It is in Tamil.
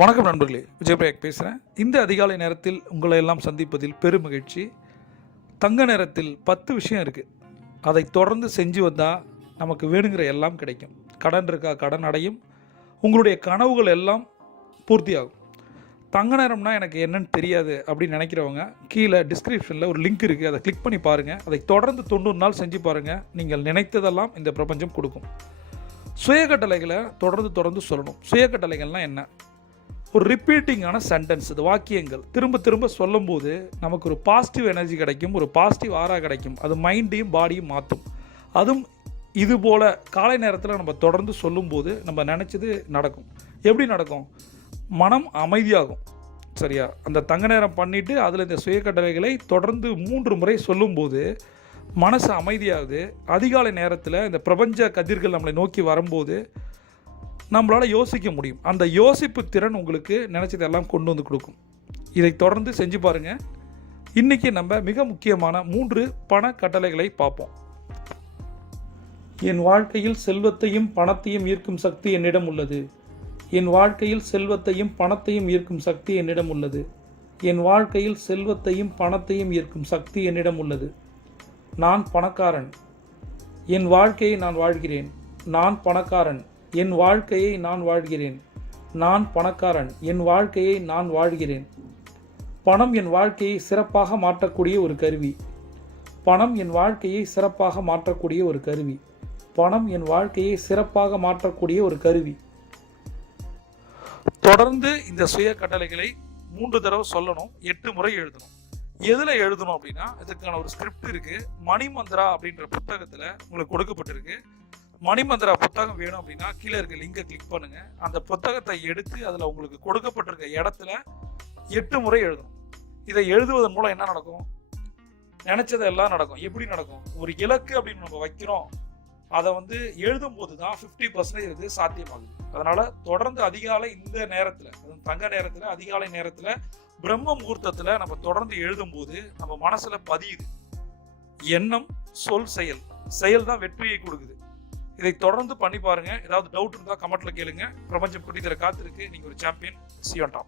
வணக்கம் நண்பர்களே, விஜயபிரயாக் பேசுகிறேன். இந்த அதிகாலை நேரத்தில் உங்களை எல்லாம் சந்திப்பதில் பெரும் மகிழ்ச்சி. தங்க நேரத்தில் 10 விஷயம் இருக்குது. அதை தொடர்ந்து செஞ்சு வந்தால் நமக்கு வேணுங்கிற எல்லாம் கிடைக்கும். கடன் இருக்கா, கடன் அடையும். உங்களுடைய கனவுகள் எல்லாம் பூர்த்தியாகும். தங்க நேரம்னா எனக்கு என்னன்னு தெரியாது அப்படின்னு நினைக்கிறவங்க கீழே டிஸ்கிரிப்ஷனில் ஒரு லிங்க் இருக்குது, அதை கிளிக் பண்ணி பாருங்கள். அதை தொடர்ந்து 90 நாள் செஞ்சு பாருங்கள். நீங்கள் நினைத்ததெல்லாம் இந்த பிரபஞ்சம் கொடுக்கும். சுயக்கட்டளைகளை தொடர்ந்து சொல்லணும். சுயக்கட்டளைகள்னால் என்ன? ஒரு ரிப்பீட்டிங்கான சென்டென்ஸ், இது வாக்கியங்கள் திரும்ப திரும்ப சொல்லும்போது நமக்கு ஒரு பாசிட்டிவ் எனர்ஜி கிடைக்கும், ஒரு பாசிட்டிவ் ஆரா கிடைக்கும். அது மைண்டையும் பாடியும் மாற்றும். அதுவும் இது போல் காலை நேரத்தில் நம்ம தொடர்ந்து சொல்லும்போது நம்ம நினச்சது நடக்கும். எப்படி நடக்கும்? மனம் அமைதியாகும். சரியா? அந்த தங்க நேரம் பண்ணிவிட்டு அதில் இந்த சுயக்கட்டளைகளை தொடர்ந்து 3 முறை சொல்லும்போது மனசு அமைதியாகுது. அதிகாலை நேரத்தில் இந்த பிரபஞ்ச கதிர்கள் நம்மளை நோக்கி வரும்போது நம்மளால் யோசிக்க முடியும். அந்த யோசிப்பு திறன் உங்களுக்கு நினச்சதெல்லாம் கொண்டு வந்து கொடுக்கும். இதை தொடர்ந்து செஞ்சு பாருங்கள். இன்றைக்கி நம்ம மிக முக்கியமான 3 பண கட்டளைகளை பார்ப்போம். என் வாழ்க்கையில் செல்வத்தையும் பணத்தையும் ஈர்க்கும் சக்தி என்னிடம் உள்ளது. என் வாழ்க்கையில் செல்வத்தையும் பணத்தையும் ஈர்க்கும் சக்தி என்னிடம் உள்ளது. என் வாழ்க்கையில் செல்வத்தையும் பணத்தையும் ஈர்க்கும் சக்தி என்னிடம் உள்ளது. நான் பணக்காரன். என் வாழ்க்கையை நான் வாழ்கிறேன். நான் பணக்காரன். என் வாழ்க்கையை நான் வாழ்கிறேன். நான் பணக்காரன். என் வாழ்க்கையை நான் வாழ்கிறேன். பணம் என் வாழ்க்கையை சிறப்பாக மாற்றக்கூடிய ஒரு கருவி. பணம் என் வாழ்க்கையை சிறப்பாக மாற்றக்கூடிய ஒரு கருவி. பணம் என் வாழ்க்கையை சிறப்பாக மாற்றக்கூடிய ஒரு கருவி. தொடர்ந்து இந்த சுய கட்டளைகளை 3 தடவை சொல்லணும். 8 முறை எழுதணும். எதில் எழுதணும் அப்படின்னா, இதுக்கான ஒரு ஸ்கிரிப்ட் இருக்குது. மணிமந்திரா அப்படின்ற புத்தகத்தில் உங்களுக்கு கொடுக்கப்பட்டிருக்கு. மணிமந்திரா புத்தகம் வேணும் அப்படின்னா கீழே இருக்க லிங்கை கிளிக் பண்ணுங்கள். அந்த புத்தகத்தை எடுத்து அதில் உங்களுக்கு கொடுக்கப்பட்டிருக்க இடத்துல 8 முறை எழுதணும். இதை எழுதுவதன் மூலம் என்ன நடக்கும்? நினைச்சது எல்லாம் நடக்கும். எப்படி நடக்கும்? ஒரு இலக்கு அப்படின்னு நம்ம வைக்கிறோம், அதை எழுதும் போது தான் 50% இது சாத்தியமாகுது. அதனால தொடர்ந்து அதிகாலை இந்த நேரத்தில், தங்க நேரத்தில், அதிகாலை நேரத்தில், பிரம்ம முகூர்த்தத்தில் நம்ம தொடர்ந்து எழுதும் போது நம்ம மனசுல பதியுது. எண்ணம், சொல், செயல் தான் வெற்றியை கொடுக்குது. இதை தொடர்ந்து பண்ணி பாருங்க. ஏதாவது டவுட் இருந்தா கமெண்ட்ல கேளுங்க. பிரபஞ்சம் கொட்டி தர காத்திருக்கு. நீங்க ஒரு champion. See you on top.